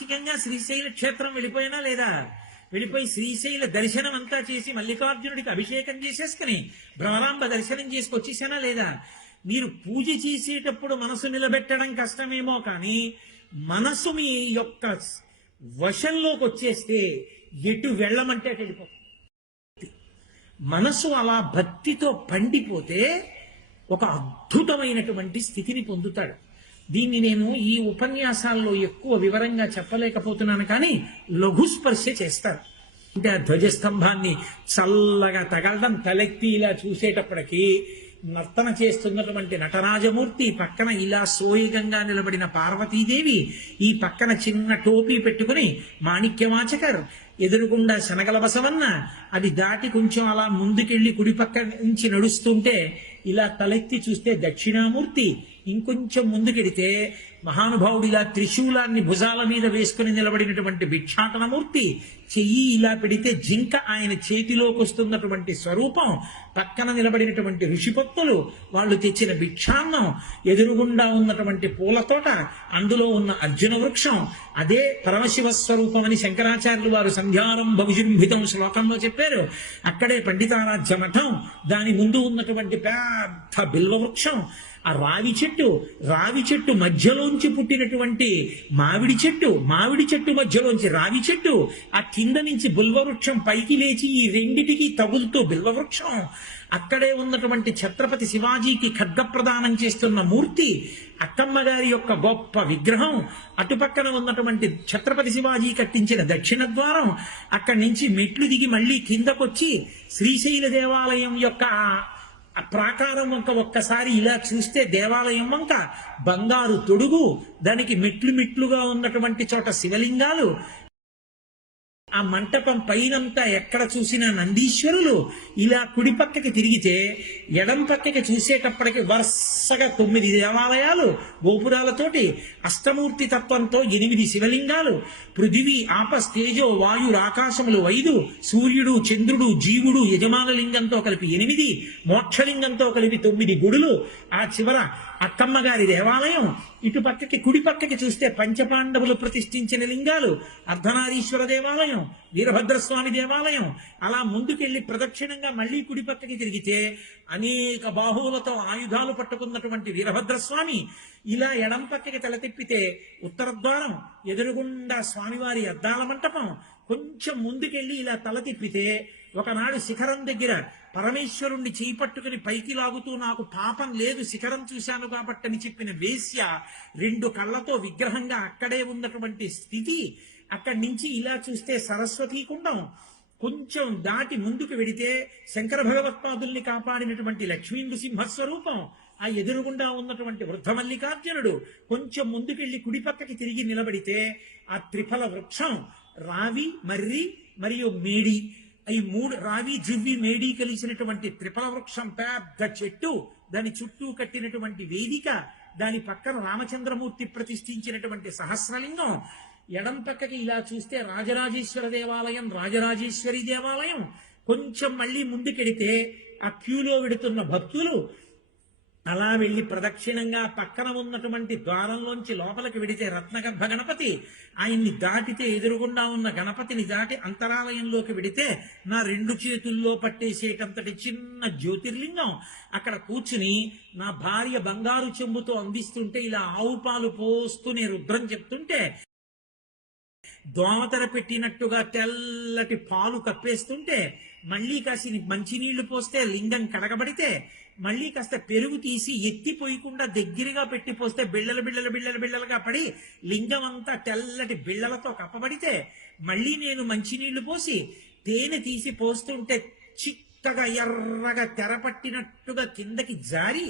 మానసికంగా శ్రీశైల క్షేత్రం వెళ్ళిపోయినా లేదా వెళ్ళిపోయి శ్రీశైల దర్శనం అంతా చేసి మల్లికార్జునుడికి అభిషేకం చేసేసుకుని భ్రమరాంబ దర్శనం చేసుకొచ్చేసానా లేదా? మీరు పూజ చేసేటప్పుడు మనసు నిలబెట్టడం కష్టమేమో కానీ మనసు మీ యొక్క వశంలోకి వచ్చేస్తే ఎటు వెళ్ళమంటే వెళ్ళిపోతుంది మనసు అలా భక్తితో పండిపోతే ఒక అద్భుతమైనటువంటి స్థితిని పొందుతాడు. దీన్ని నేను ఈ ఉపన్యాసాల్లో ఎక్కువ వివరంగా చెప్పలేకపోతున్నాను కానీ లఘు స్పర్శ చేస్తారు అంటే ఆ ధ్వజస్తంభాన్ని చల్లగా తగలడం తలెత్తి ఇలా చూసేటప్పటికి నర్తన చేస్తున్నటువంటి నటరాజమూర్తి పక్కన ఇలా సోయగంగా నిలబడిన పార్వతీదేవి ఈ పక్కన చిన్న టోపీ పెట్టుకుని మాణిక్యవాచకర్. ఎదురుగుండా శనగల బసవన్న అది దాటి కొంచెం అలా ముందుకెళ్ళి కుడి పక్క నుంచి నడుస్తుంటే ఇలా తలెత్తి చూస్తే దక్షిణామూర్తి ఇంకొంచెం ముందుకెడితే మహానుభావుడు ఇలా త్రిశూలాన్ని భుజాల మీద వేసుకుని నిలబడినటువంటి భిక్షాటనమూర్తి చెయ్యి ఇలా పెడితే జింక ఆయన చేతిలోకి వస్తున్నటువంటి స్వరూపం పక్కన నిలబడినటువంటి ఋషిపత్తులు వాళ్ళు తెచ్చిన భిక్షాన్నం ఎదురుగుండా ఉన్నటువంటి పూల తోట అందులో ఉన్న అర్జున వృక్షం అదే పరమశివ స్వరూపం అని శంకరాచార్యులు వారు సంధ్యారం భవిజృంభితం శ్లోకంలో చెప్పారు. అక్కడే పండితారాధ్య మఠం దాని ముందు ఉన్నటువంటి పెద్ద బిల్వ వృక్షం ఆ రావి చెట్టు రావి చెట్టు మధ్యలోంచి పుట్టినటువంటి మామిడి చెట్టు మామిడి చెట్టు మధ్యలోంచి రావి చెట్టు ఆ కింద నుంచి బిల్వవృక్షం పైకి లేచి ఈ రెండిటికి తగులుతూ బిల్వవృక్షం. అక్కడే ఉన్నటువంటి ఛత్రపతి శివాజీకి ఖడ్గ ప్రదానం చేస్తున్న మూర్తి అక్కమ్మ గారి యొక్క గొప్ప విగ్రహం అటుపక్కన ఉన్నటువంటి ఛత్రపతి శివాజీ కట్టించిన దక్షిణ ద్వారం అక్కడి నుంచి మెట్లు దిగి మళ్ళీ కిందకొచ్చి శ్రీశైల దేవాలయం యొక్క ప్రాకారం వంక ఒక్కసారి ఇలా చూస్తే దేవాలయం వంక బంగారు తొడుగు దానికి మెట్లు మెట్లుగా ఉన్నటువంటి చోట శివలింగాలు ఆ మంటపం పైనంతా ఎక్కడ చూసినా నందీశ్వరులు ఇలా కుడి పక్కకి తిరిగితే ఎడం పక్కకి చూసేటప్పటికి వరుసగా తొమ్మిది దేవాలయాలు గోపురాలతోటి అష్టమూర్తి తత్వంతో ఎనిమిది శివలింగాలు పృథివీ ఆపస్ తేజో వాయు ఆకాశములు ఐదు సూర్యుడు చంద్రుడు జీవుడు యజమాన లింగంతో కలిపి ఎనిమిది మోక్షలింగంతో కలిపి తొమ్మిది గుడులు. ఆ చివర అక్కమ్మ గారి దేవాలయం ఇటు పక్కకి కుడి పక్కకి చూస్తే పంచపాండవులు ప్రతిష్ఠించిన లింగాలు అర్ధనారీశ్వర దేవాలయం వీరభద్రస్వామి దేవాలయం. అలా ముందుకెళ్ళి ప్రదక్షిణంగా మళ్ళీ కుడి పక్కకి తిరిగితే అనేక బాహువులతో ఆయుధాలు పట్టుకున్నటువంటి వీరభద్రస్వామి ఇలా ఎడం పక్కకి తల తిప్పితే ఎదురుగుండా స్వామివారి అద్దాల మంటపం. కొంచెం ముందుకెళ్ళి ఇలా తల తిప్పితే ఒకనాడు శిఖరం దగ్గర పరమేశ్వరుణ్ణి చేపట్టుకుని పైకి లాగుతూ నాకు పాపం లేదు శిఖరం చూశాను కాబట్టి అని చెప్పిన వేశ్య రెండు కళ్ళతో విగ్రహంగా అక్కడే ఉన్నటువంటి స్థితి అక్కడి నుంచి ఇలా చూస్తే సరస్వతీ కుండం కొంచెం దాటి ముందుకు వెడితే శంకర భగవత్పాదుల్ని కాపాడినటువంటి లక్ష్మీ సింహస్వరూపం ఆ ఎదురుగుండా ఉన్నటువంటి వృద్ధ మల్లికార్జునుడు కొంచెం ముందుకెళ్ళి కుడి పక్కకి తిరిగి నిలబడితే ఆ త్రిఫల వృక్షం రావి మర్రి మరియు మేడి ఈ మూడు రావి జువ్వి మేడి కలిసినటువంటి త్రిపల వృక్షం పెద్ద చెట్టు దాని చుట్టూ కట్టినటువంటి వేదిక దాని పక్కన రామచంద్రమూర్తి ప్రతిష్ఠించినటువంటి సహస్రలింగం. ఎడం పక్కకి ఇలా చూస్తే రాజరాజేశ్వర దేవాలయం రాజరాజేశ్వరి దేవాలయం. కొంచెం మళ్ళీ ముందుకెడితే ఆ క్యూలో వెడుతున్న భక్తులు అలా వెళ్ళి ప్రదక్షిణంగా పక్కన ఉన్నటువంటి ద్వారంలోంచి లోపలికి వెడితే రత్నగర్భ గణపతి ఆయన్ని దాటితే ఎదురుగుండా ఉన్న గణపతిని దాటి అంతరాలయంలోకి వెడితే నా రెండు చేతుల్లో పట్టేసేటంతటి చిన్న జ్యోతిర్లింగం. అక్కడ కూర్చుని నా భార్య బంగారు చెంబుతో అందిస్తుంటే ఇలా ఆవు పాలు పోస్తూనే రుద్రం చెప్తుంటే దోమతెర పెట్టినట్టుగా తెల్లటి పాలు కప్పేస్తుంటే మళ్ళీ కాసి మంచినీళ్ళు పోస్తే లింగం కడగబడితే మళ్ళీ కాస్త పెరుగు తీసి ఎత్తిపోయకుండా దగ్గరగా పెట్టి పోస్తే బిళ్ళలు బిళ్ళలు బిళ్ళలు బిళ్ళలుగా పడి లింగం అంతా తెల్లటి బిళ్ళలతో కప్పబడితే మళ్ళీ నేను మంచినీళ్ళు పోసి తేనె తీసి పోస్తుంటే చిక్కగా ఎర్రగా తెరపట్టినట్టుగా కిందకి జారి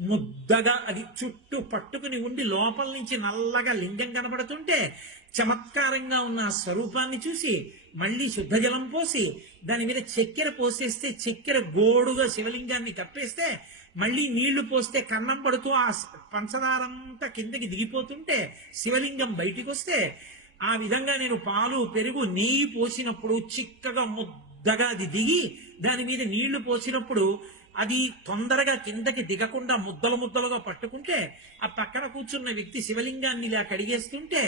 ముద్దగా అది చుట్టూ పట్టుకుని ఉండి లోపల నుంచి నల్లగా లింగం కనబడుతుంటే చమత్కారంగా ఉన్న ఆ స్వరూపాన్ని చూసి మళ్ళీ శుద్ధ జలం పోసి దాని మీద చక్కెర పోసేస్తే చక్కెర గోడుగా శివలింగాన్ని కప్పేస్తే మళ్ళీ నీళ్ళు పోస్తే కన్నం పడుతూ ఆ పంచదారంతా కిందకి దిగిపోతుంటే శివలింగం బయటికి వస్తే ఆ విధంగా నేను పాలు పెరుగు నెయ్యి పోసినప్పుడు చిక్కగా ముద్దగా అది దిగి దాని మీద నీళ్ళు పోసినప్పుడు అది తొందరగా కిందకి దిగకుండా ముద్దలు ముద్దలుగా పట్టుకుంటే ఆ పక్కన కూర్చున్న వ్యక్తి శివలింగాన్ని ఇలా కడిగేస్తుంటే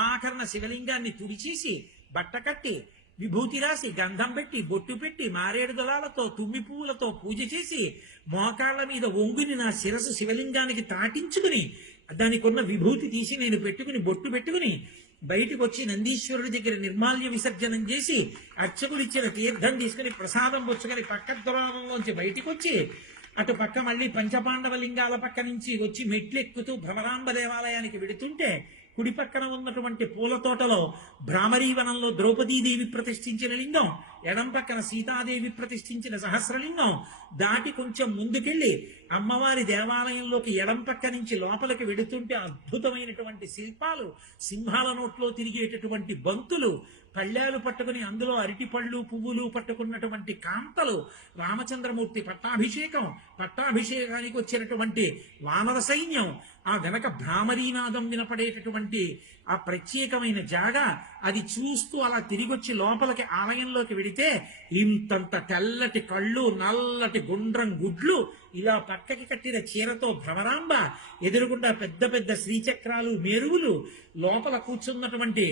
ఆఖరణ శివలింగాన్ని తుడిచేసి బట్ట కట్టి విభూతి రాసి గంధం పెట్టి బొట్టు పెట్టి మారేడు దళాలతో తుమ్మి పువ్వులతో పూజ చేసి మోకాళ్ళ మీద ఒంగుని నా శిరసు శివలింగానికి తాటించుకుని దానికి ఉన్న విభూతి తీసి నేను పెట్టుకుని బొట్టు పెట్టుకుని బయటకు వచ్చి నందీశ్వరుడి దగ్గర నిర్మాల్య విసర్జనం చేసి అర్చకుడిచ్చిన తీర్థం తీసుకుని ప్రసాదం పుచ్చుకొని పక్క ద్వారంలోంచి బయటికి వచ్చి అటు పక్క మళ్ళీ పంచపాండవ లింగాల పక్క నుంచి వచ్చి మెట్లు ఎక్కుతూ భ్రమరాంబ దేవాలయానికి వెడుతుంటే కుడి పక్కన ఉన్నటువంటి పూల తోటలో భ్రామరీవనంలో ద్రౌపదీదేవి ప్రతిష్ఠించిన లింగం. ఎడం పక్కన సీతాదేవి ప్రతిష్ఠించిన సహస్రలింగం దాటి కొంచెం ముందుకెళ్ళి అమ్మవారి దేవాలయంలోకి ఎడం పక్క నుంచి లోపలికి వెడుతుంటే అద్భుతమైనటువంటి శిల్పాలు సింహాల నోట్లో తిరిగేటటువంటి బంతులు పళ్ళాలు పట్టుకుని అందులో అరటిపళ్ళు పువ్వులు పట్టుకున్నటువంటి కాంతలు రామచంద్రమూర్తి పట్టాభిషేకం పట్టాభిషేకానికి వచ్చినటువంటి వానర సైన్యం ఆ వెనక భ్రామరీనాదం వినపడేటటువంటి ఆ ప్రత్యేకమైన జాగా అది చూస్తూ అలా తిరిగొచ్చి లోపలికి ఆలయంలోకి వెడితే ఇంతంత తెల్లటి కళ్ళు నల్లటి గుండ్రం గుడ్లు ఇలా పక్కకి కట్టిన చీరతో భ్రమరాంబ ఎదురుగుండా పెద్ద పెద్ద శ్రీచక్రాలు మెరుగులు లోపల కూర్చున్నటువంటి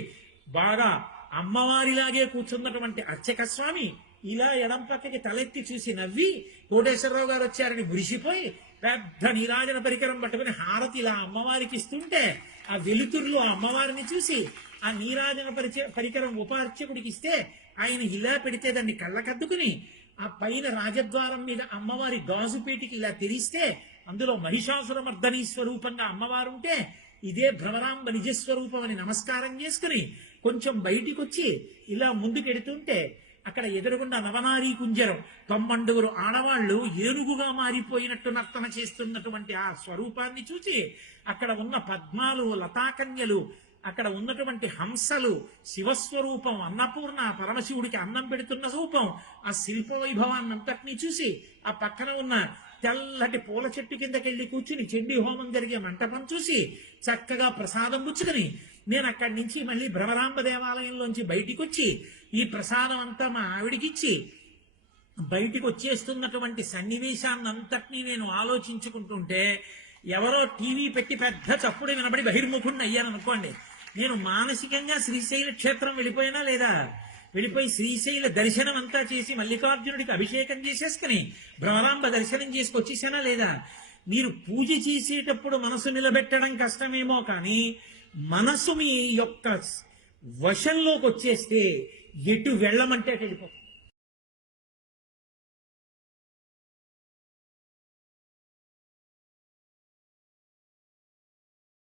బాగా అమ్మవారిలాగే కూర్చున్నటువంటి అర్చక స్వామి ఇలా ఎడం పక్కకి తలెత్తి చూసి నవ్వి కోటేశ్వరరావు గారు వచ్చారని మురిసిపోయి పెద్ద నీరాజన పరికరం పట్టుకుని హారతి ఇలా అమ్మవారికి ఇస్తుంటే ఆ వెలుతురులో ఆ అమ్మవారిని చూసి ఆ నీరాజన పరిచ పరికరం ఉపార్చకుడికి ఇస్తే ఆయన ఇలా పెడితే దాన్ని కళ్ళకద్దుకుని ఆ పైన రాజద్వారం మీద అమ్మవారి గాజుపేటికి ఇలా తెరిస్తే అందులో మహిషాసురమర్దని స్వరూపంగా అమ్మవారు ఉంటే ఇదే భ్రమరాంబ నిజస్వరూపం అని నమస్కారం చేసుకుని కొంచెం బయటికి వచ్చి ఇలా ముందుకెడుతుంటే అక్కడ ఎదురుగుండా నవనారీ కుంజరం తొమ్మండుగురు ఆడవాళ్ళు ఏనుగుగా మారిపోయినట్టు నర్తన చేస్తున్నటువంటి ఆ స్వరూపాన్ని చూసి అక్కడ ఉన్న పద్మాలు లతాకన్యలు అక్కడ ఉన్నటువంటి హంసలు శివస్వరూపం అన్నపూర్ణ పరమశివుడికి అన్నం పెడుతున్న రూపం ఆ శిల్ప వైభవాన్నంతటినీ చూసి ఆ పక్కన ఉన్న తెల్లటి పూల చెట్టు కిందకెళ్ళి కూర్చుని చెండి హోమం జరిగే మంటపం చూసి చక్కగా ప్రసాదం పుచ్చుకుని నేను అక్కడి నుంచి మళ్ళీ భ్రమరాంబ దేవాలయంలోంచి బయటికి వచ్చి ఈ ప్రసాదం అంతా మా ఆవిడికిచ్చి బయటికి వచ్చేస్తున్నటువంటి సన్నివేశాన్ని అంతటినీ నేను ఆలోచించుకుంటుంటే ఎవరో టీవీ పెట్టి పెద్ద చప్పుడు వినబడి బహిర్ముఖుడిని అయ్యాను అనుకోండి నేను మానసికంగా శ్రీశైల క్షేత్రం వెళ్ళిపోయినా లేదా? వెళ్ళిపోయి శ్రీశైల దర్శనం అంతా చేసి మల్లికార్జునుడికి అభిషేకం చేసేసుకుని భ్రమరాంబ దర్శనం చేసుకొచ్చేసానా లేదా? మీరు పూజ చేసేటప్పుడు మనసు నిలబెట్టడం కష్టమేమో కానీ మనసు మీ యొక్క వశంలోకి వచ్చేస్తే ఎటు వెళ్ళమంటే అటు వెళ్ళిపోతుంది